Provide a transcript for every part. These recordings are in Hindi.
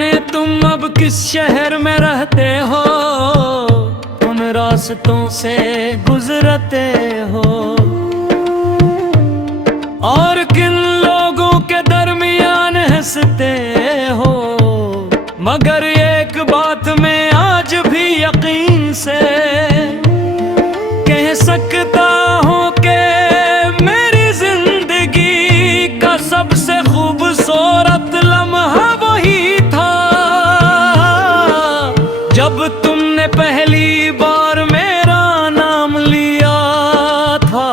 जाने तुम अब किस शहर में रहते हो, उन रास्तों से गुजरते हो, और किन लोगों के दरमियान हंसते हो। मगर एक बात मैं आज भी यकीन से कह सकता हूँ कि मेरी जिंदगी का सबसे खूबसूरत लम्हा वही था जब तुमने पहली बार मेरा नाम लिया था।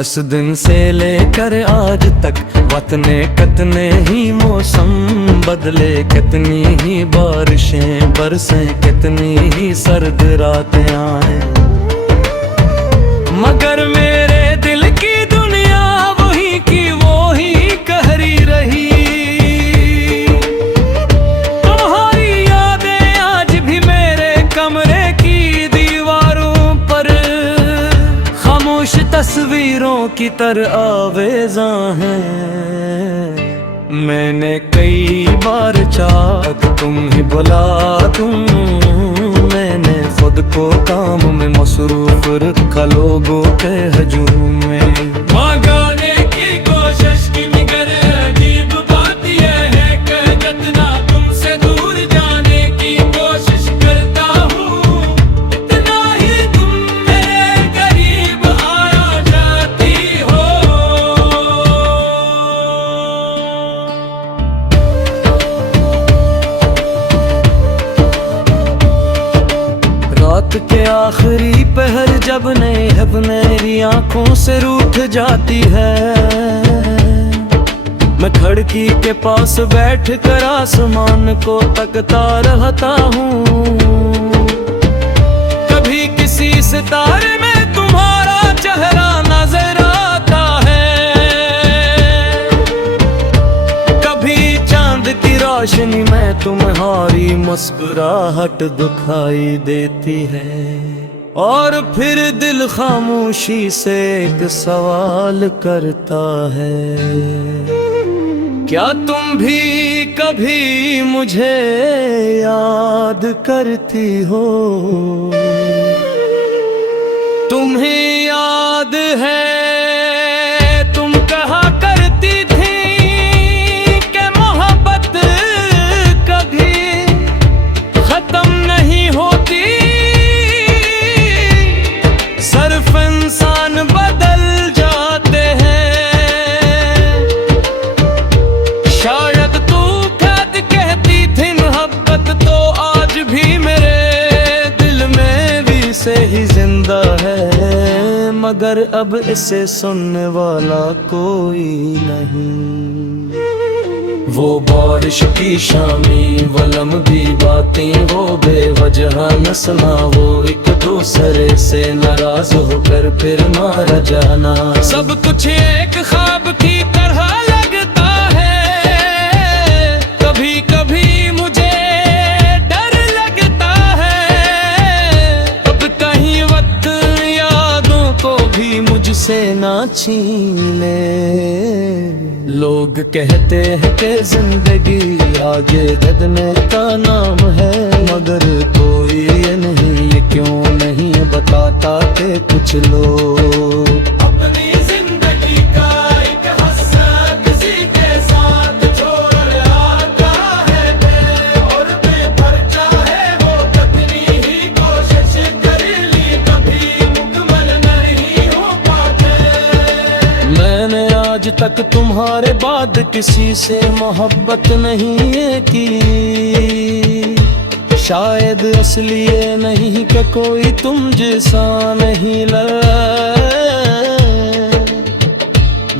उस दिन से लेकर आज तक वतने कितने ही मौसम बदले, कितनी ही बारिशें बरसें, कितनी ही सर्द रातें आए, मगर मेरे दिल की दुनिया वही की वो ही कहरी रही। तुम्हारी यादें आज भी मेरे कमरे की दीवारों पर खामोश तस्वीरों की तरह आवेज़ा हैं। मैंने कई बार चाहा तुम ही बुला दूं, मैंने खुद को काम में मसरूफ रखा लोगों के हजूम में। गाने की कोशिश की मगर अजीब बात यह है कि जितना तुमसे दूर जाने की कोशिश करता हूँ, इतना ही तुम मेरे करीब आया जाती हो। रात के आखिरी पहर जब नेहब मेरी आंखों से रूठ जाती है, मैं खिड़की के पास बैठ कर आसमान को तकता रहता हूँ। कभी किसी सितारे में तुम्हारा चेहरा नजर आता है, कभी चांद की रोशनी में तुम्हारी मुस्कुराहट दिखाई देती है। और फिर दिल खामोशी से एक सवाल करता है, क्या तुम भी कभी मुझे याद करती हो? तुम्हें याद है तुम कहा करती थी कि मोहब्बत कभी खत्म नहीं होती, सिर्फ इंसान बदल जाते हैं। शायद तू खुद कहती थी मोहब्बत तो आज भी मेरे दिल में भी से ही जिंदा है, मगर अब इसे सुनने वाला कोई नहीं। वो बारिश की शामी वो लम्बी बातें, वो बेवजह न सुना, वो एक दूसरे से नाराज होकर फिर मारा जाना, सब कुछ एक ख्वाब की तरह लगता है। कभी कभी मुझे डर लगता है अब कहीं वक्त यादों को भी मुझसे ना छीन ले। लोग कहते हैं कि जिंदगी आगे बढ़ने का नाम है, मगर कोई ये नहीं, ये क्यों नहीं बताता कि कुछ लोग अपनी जिंदगी का एक हिस्सा किसी के साथ छोड़ आता है, और बेपरचा है वो कितनी ही कोशिश कर ली कभी मुकम्मल नहीं हो पाते। मैंने आज तक तुम्हारे बाद किसी से मोहब्बत नहीं की, शायद इसलिए नहीं कि कोई तुम जैसा नहीं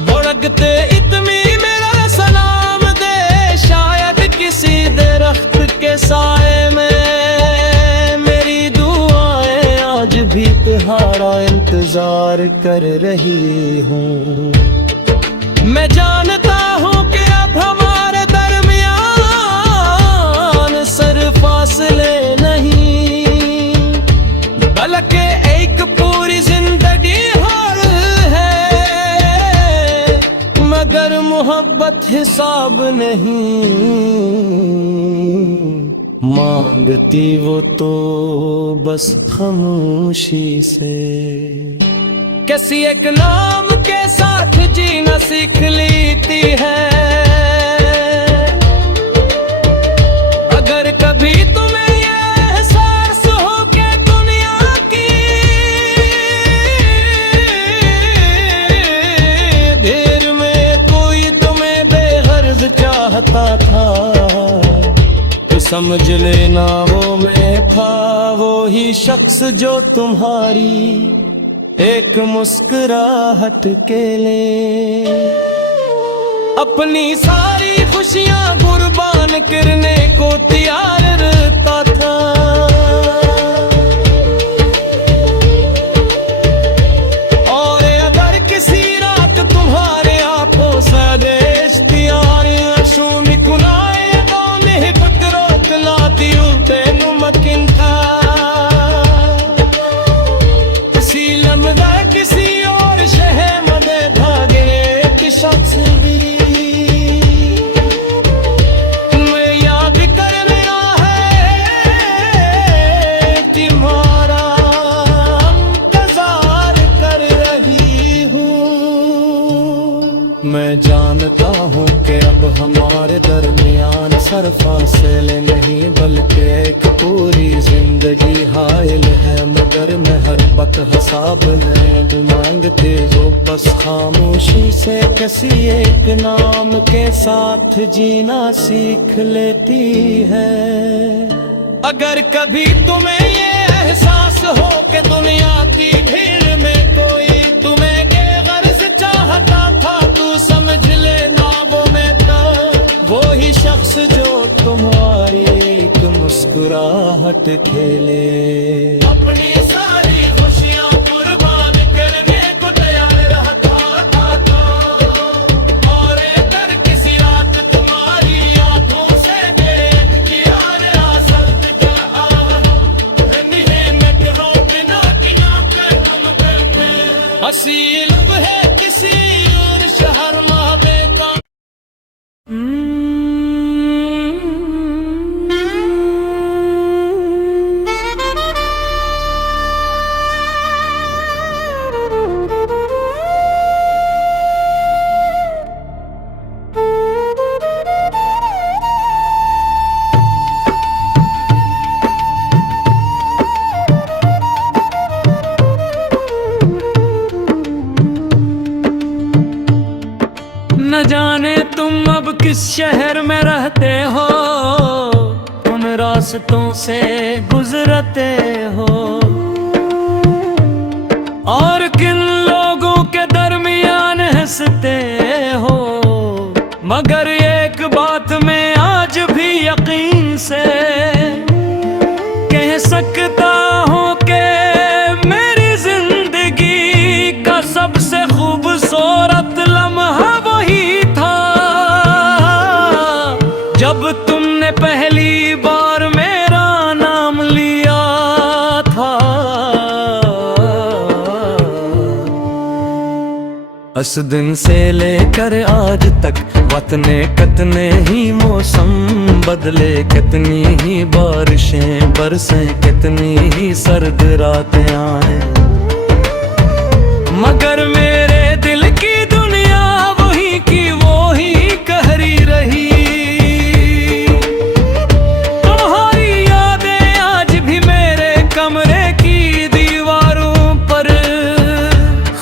बड़कते इतनी मेरा सलाम दे, शायद किसी दरख्त के साए में मेरी दुआएं आज भी तुम्हारा इंतजार कर रही हूँ। मैं जानता हूँ कि अब हमारे दरमियान सिर्फ फासले नहीं, बल्कि एक पूरी जिंदगी और है। मगर मोहब्बत हिसाब नहीं मांगती वो तो बस खामोशी से। किसी एक नाम के साथ जीना सीख लेती है। अगर कभी तुम्हें ये एहसास हो के दुनिया की ढेर में कोई तुम्हें बेगर्ज चाहता था, तो समझ लेना वो मैं था, वो ही शख्स जो तुम्हारी एक मुस्कुराहट के लिए अपनी सारी खुशियां कुर्बान करने को तैयार रहता था। और अगर किसी रात तुम्हारे आंखों से देश्तियार आंसू निकुनाए तो नहीं पकड़ोक लाती तेनु मकिन था। किसी और शहर में भागने की शख्स भी मैं याद कर रहा है, तुम्हारा इंतजार कर रही हूँ। मैं जानता हूँ कि अब हमारे दरमियान सिर्फ फासले नहीं बल्कि एक पूरी जिंदगी हायल है, मगर मैं हर वक्त हिसाब नहीं मांगते हो, बस खामोशी से किसी एक नाम के साथ जीना सीख लेती है। अगर कभी तुम्हें ये एहसास हो कि दुनिया की भीड़ में कोई तुम्हें बेगर्ज चाहता था, तू समझ लेना वो मैं था, वो ही शख्स जो तुम्हारी एक मुस्कुराहट खेले। अपनी सारी खुशियां कुर्बान करने को तैयार रहता था, और अगर किसी रात तुम्हारी आंखों से देख किया रासत का निहमत हो बिना कि ना कर तुम करते हंसी लब है किसी और शहर महाबे का। न जाने तुम अब किस शहर में रहते हो, उन रास्तों से गुजरते हो, और किन लोगों के दरमियान हंसते हो, मगर एक बात मैं आज भी यकीन से कह सकता हूँ कि मेरी जिंदगी का सबसे खूबसूरत लम्हा वही था जब तुमने पहली बार मेरा नाम लिया था। उस दिन से लेकर आज तक वतने कितने ही मौसम बदले, कितनी ही बारिशें बरसें, कितनी ही सर्द रातें आए, मगर मेरे दिल की दुनिया वही की वो ही कहरी रही। तुम्हारी यादें आज भी मेरे कमरे की दीवारों पर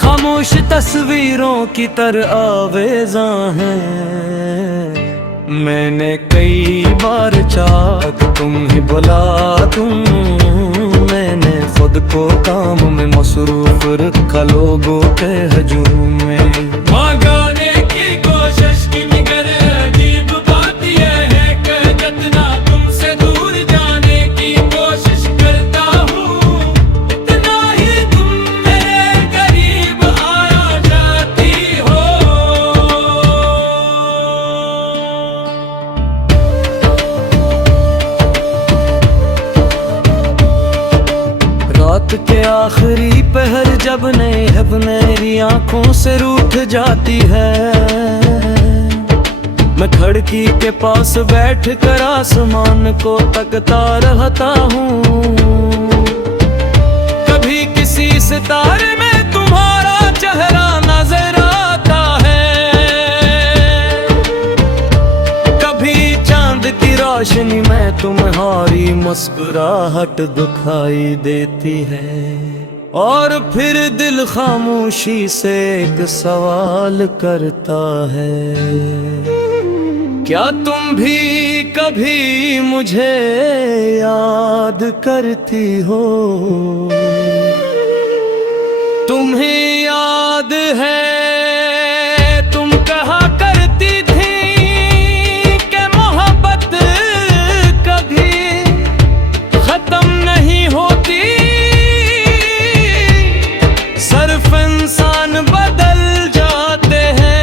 खामोश तस्वीरों की तरह आवेज़ा हैं। मैंने कई बार चाहा तुम ही बुला दूं, मैंने खुद को काम में मसरूफ रखा लोगों के हजूम में। गाने की कोशिश की मगर अजीब बात यह है कि जितना तुमसे दूर जाने की कोशिश करता हूँ, इतना ही तुम मेरे करीब आया जाती हो। रात के आखिरी पहर जब नई मेरी आंखों से रूठ जाती है, खिड़की के पास बैठ कर आसमान को तकता रहता हूँ। कभी किसी सितारे में तुम्हारा चेहरा नजर आता है, कभी चांद की रोशनी में तुम्हारी मुस्कुराहट दिखाई देती है। और फिर दिल खामोशी से एक सवाल करता है, क्या तुम भी कभी मुझे याद करती हो? तुम्हें याद है तुम कहा करती थी कि मोहब्बत कभी खत्म नहीं होती, सिर्फ इंसान बदल जाते हैं।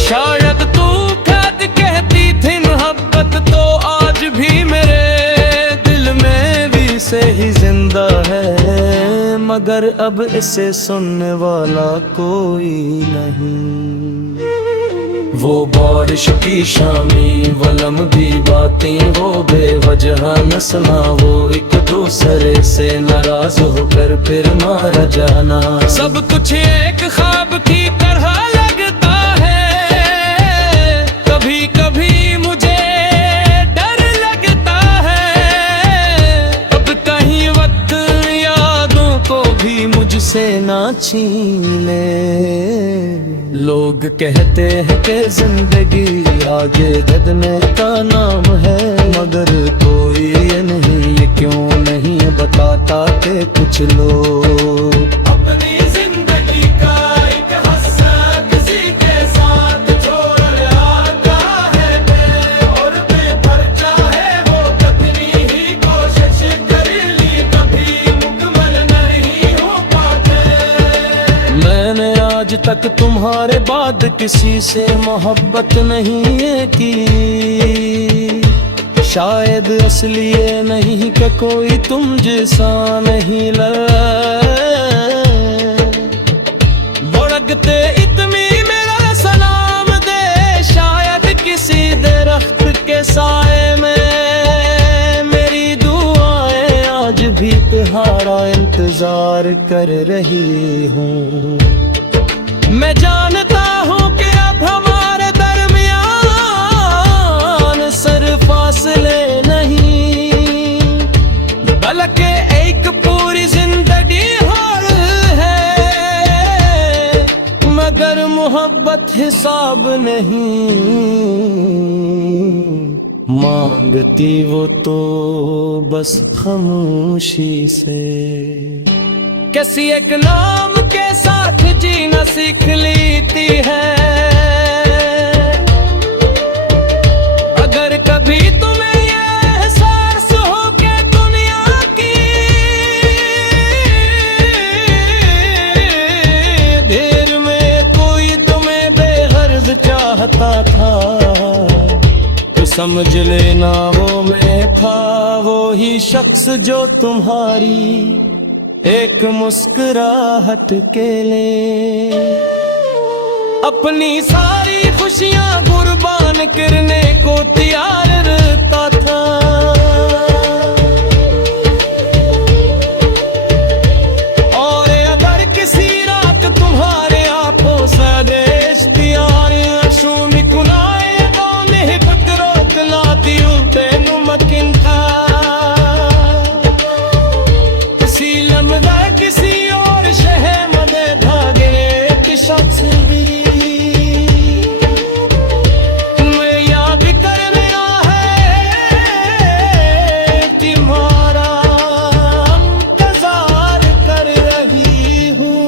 शायद तू खुद कहती थी मोहब्बत तो आज भी मेरे दिल में भी से ही जिंदा है, मगर अब इसे सुनने वाला कोई नहीं। वो बारिश की शामी वलम भी बातें, वो बेवजह नसना, वो एक दूसरे से नाराज होकर फिर मारा जाना। सब कुछ एक ख्वाब की तरह लगता है, कभी कभी मुझे डर लगता है, अब कहीं वक्त यादों को भी मुझसे ना छीन ले। लोग कहते हैं कि जिंदगी आगे बढ़ने का नाम है, मगर कोई ये नहीं, ये क्यों नहीं बताता कि कुछ लोग अपनी जिंदगी का एक हिस्सा किसी के साथ छोड़ आता है और बेपरचा है वो कितनी ही कोशिश कर ली, कभी मुकम्मल नहीं हो पाते। मैंने आज तक तुम्हारे बाद किसी से मोहब्बत नहीं की, शायद असली ये नहीं कि कोई तुम जैसा नहीं बड़कते इतनी मेरा सलाम दे, शायद किसी दरख्त के साए में मेरी दुआएं आज भी तुम्हारा इंतजार कर रही हूँ। मैं जानता हूँ कि अब हमारे दरमियान सिर्फ फासले नहीं, बल्कि एक पूरी जिंदगी और है, मगर मोहब्बत हिसाब नहीं मांगती वो तो बस खामोशी से। किसी एक नाम के साथ जीना सीख लेती है, अगर कभी तुम्हें ये एहसास हो के दुनिया की ढेर में कोई तुम्हें बेगर्ज चाहता था, तो समझ लेना वो मैं था, वो ही शख्स जो तुम्हारी एक मुस्कुराहट के लिए अपनी सारी खुशियां कुर्बान करने को तैयार रहता था। और अगर किसी रात तुम्हारे आंखों से इश्तियार आंसू कुनाए तो नहीं बकरोत लाती तेनु मकिन था, किसी और शहर मदे भागे कि शख्स भी तुम्हें याद कर रहा है, तुम्हारा इंतजार कर रही हूँ।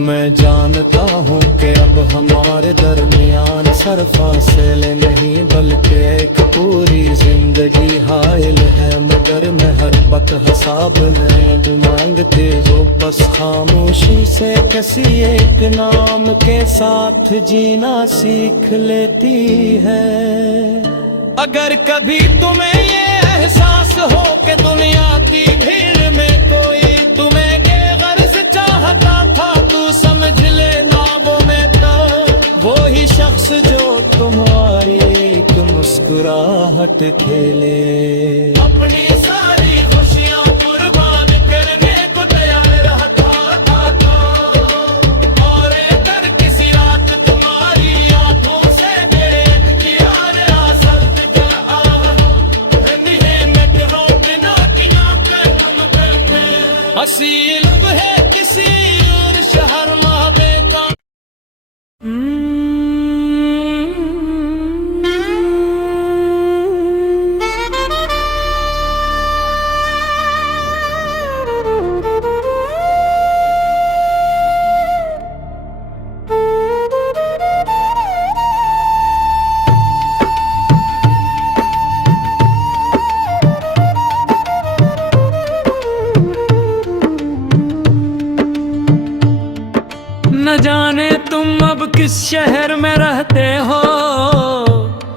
मैं जानता हूँ कि अब हमारे दरमियान सिर्फ फासले नहीं बल्कि एक पूरी जिंदगी हायल है, मगर मैं हर वक्त हिसाब नहीं मांगते हो, बस खामोशी से किसी एक नाम के साथ जीना सीख लेती है। अगर कभी तुम्हें ये एहसास हो कि दुनिया की भीड़ में कोई तुम्हें बेगर्ज चाहता था, तू समझ लेना वो मैं था। तुम्हारी एक मुस्कुराहट खेले। अपनी सारी खुशियां कुर्बान करने को तैयार रहता था और कर किसी रात तुम्हारी आंखों से देख किया रियासत का हसी लब है किसी और शहर महाबे का। न जाने तुम अब किस शहर में रहते हो,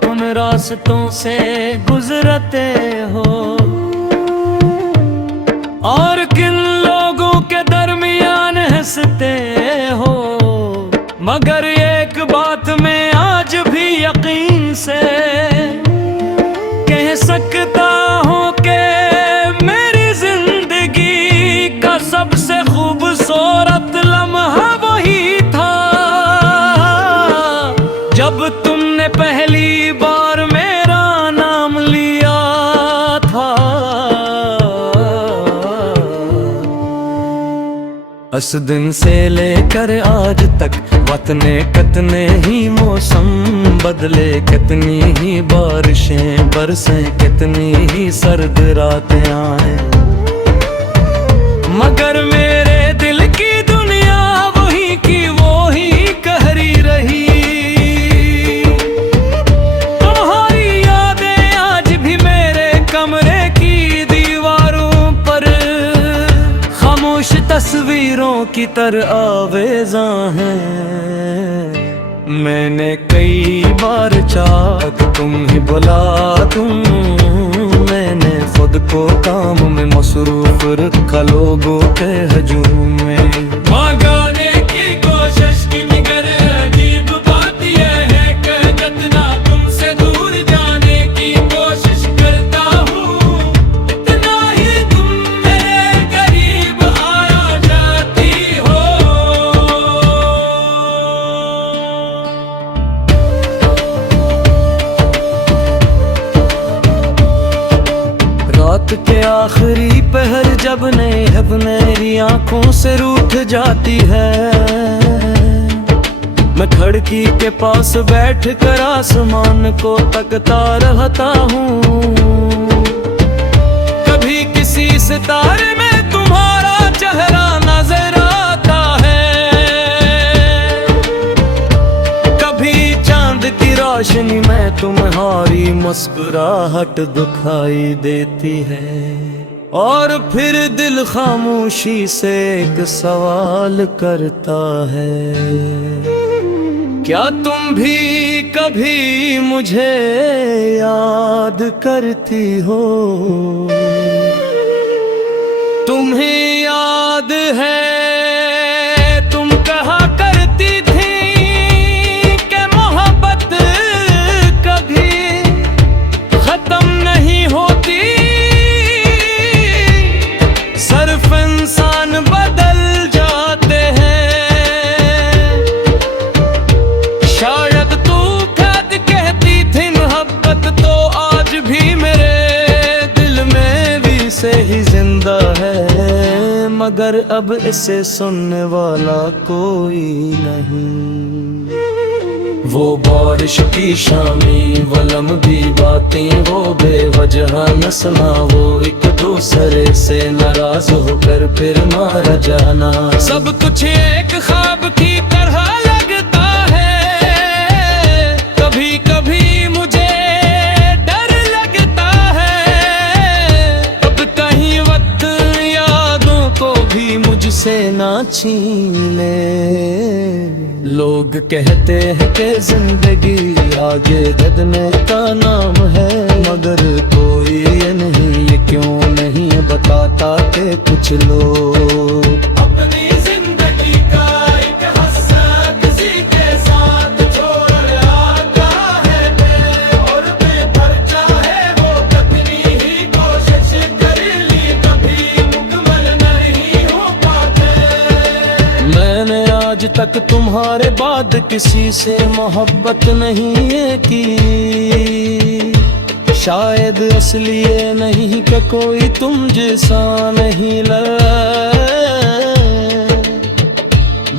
उन रास्तों से गुजरते हो और किन लोगों के दरमियान हंसते हो। मगर एक बात मैं आज भी यकीन से कह सकता हूँ कि मेरी जिंदगी का सबसे खूबसूरत लम्हा वही था जब तुमने पहली बार मेरा नाम लिया था। उस दिन से लेकर आज तक वतने कितने ही मौसम बदले, कितनी ही बारिशें बरसें, कितनी ही सर्द रातें आए, मगर मेरे दिल की दुनिया वही की वो ही कहरी रही। तुम्हारी यादें आज भी मेरे कमरे की दीवारों पर खामोश तस्वीरों की तरह आवेज़ा हैं। मैंने कई बार चाहा तुम ही बुला दूं, मैंने खुद को काम में मसरूफ रखा लोगों के हजूम में। भगाने की कोशिश की मगर अजीब बात यह है कि जितना तुमसे दूर जाने की कोशिश करता हूँ इतना ही तुम मेरे करीब आया जाती हो। रात के आखिरी पहर जब मेरी आंखों से रूठ जाती है, मैं खिड़की के पास बैठ कर आसमान को तकता रहता हूँ। कभी किसी सितारे में तुम्हारा चेहरा नजर आता है, कभी चांद की रोशनी में तुम्हारी मुस्कुराहट दिखाई देती है। और फिर दिल खामोशी से एक सवाल करता है, क्या तुम भी कभी मुझे याद करती हो? तुम्हें याद है तुम कहा करती थी कि मोहब्बत कभी खत्म नहीं होती, सिर्फ इंसान बदल जाते हैं। शायद तू खुद कहती थी मोहब्बत तो आज भी मेरे दिल में भी से ही जिंदा है, मगर अब इसे सुनने वाला कोई नहीं। वो बारिश की शामी वो लम्बी बातें, वो बेवजह न सुना, वो एक दूसरे से नाराज होकर फिर मारा जाना। सब कुछ एक ख्वाब की तरह लगता है, कभी कभी मुझे डर लगता है अब कहीं वक्त यादों को भी मुझसे ना छीन ले। लोग कहते हैं कि जिंदगी आगे बढ़ने का नाम है, मगर कोई ये नहीं, ये क्यों नहीं बताता कि कुछ लोग अपनी जिंदगी का एक हिस्सा किसी के साथ छोड़ आता तक तुम्हारे बाद किसी से मोहब्बत नहीं है की, शायद असली ये नहीं कि कोई तुम जैसा नहीं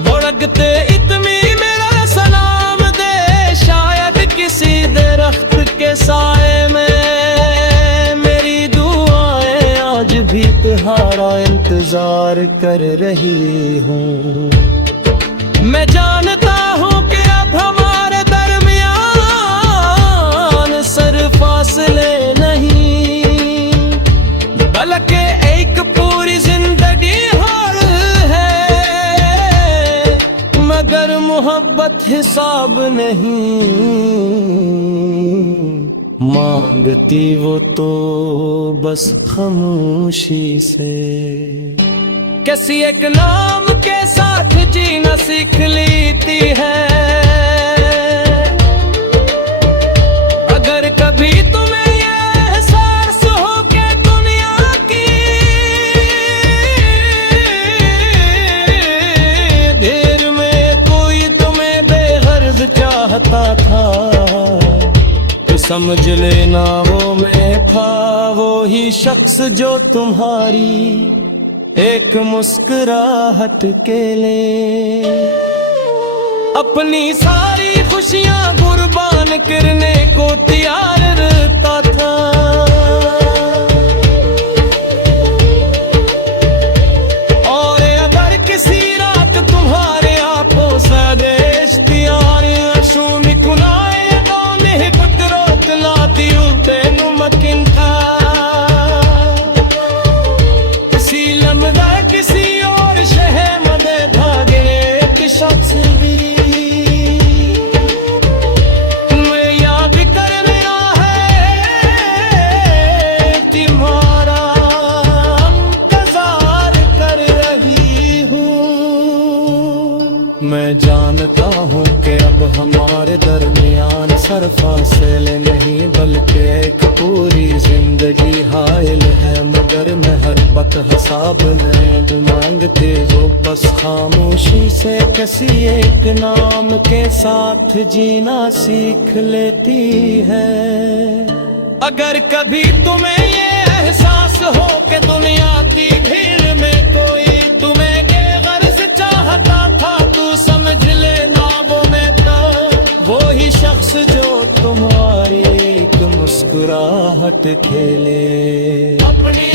बुड़कते इतनी मेरा सलाम दे, शायद किसी दरख्त के साए में मेरी दुआएं आज भी तुम्हारा इंतजार कर रही हूँ। मैं जानता हूँ कि अब हमारे दरमियान सिर्फ फासले नहीं, बल्कि एक पूरी जिंदगी और है, मगर मोहब्बत हिसाब नहीं मांगती वो तो बस खामोशी से। किसी एक नाम के साथ जीना सीख लेती है, अगर कभी तुम्हें ये एहसास हो कि दुनिया की देर में कोई तुम्हें बेगर्ज चाहता था, तो समझ लेना वो मैं था, वो ही शख्स जो तुम्हारी एक मुस्कुराहट के लिए अपनी सारी खुशियां कुर्बान करने को तैयार रहता था। और अगर किसी रात तुम्हारे आंखों से देश्तियारियां शून्य कुनाए तो नहीं बकरोत लाती उल्टे नुमकिन था, किसी और शहर में भागने के शख्स भी मैं याद कर रहा है, तुम्हारा इंतजार कर रही हूँ। मैं जानता हूँ कि अब हमारे दरमियान सिर्फ फासले नहीं बल्कि एक पूरी जिंदगी हायल है, मगर मैं हर वक्त हिसाब नहीं मांगते वो बस खामोशी से किसी एक नाम के साथ जीना सीख लेती है। अगर कभी तुम्हें ये एहसास हो कि दुनिया की भीड़ में कोई तुम्हें बेगर्ज चाहता था, तू समझ लेना वो मैं था, वो ही शख्स जो तुम्हारी एक मुस्कुराहट खेले अपनी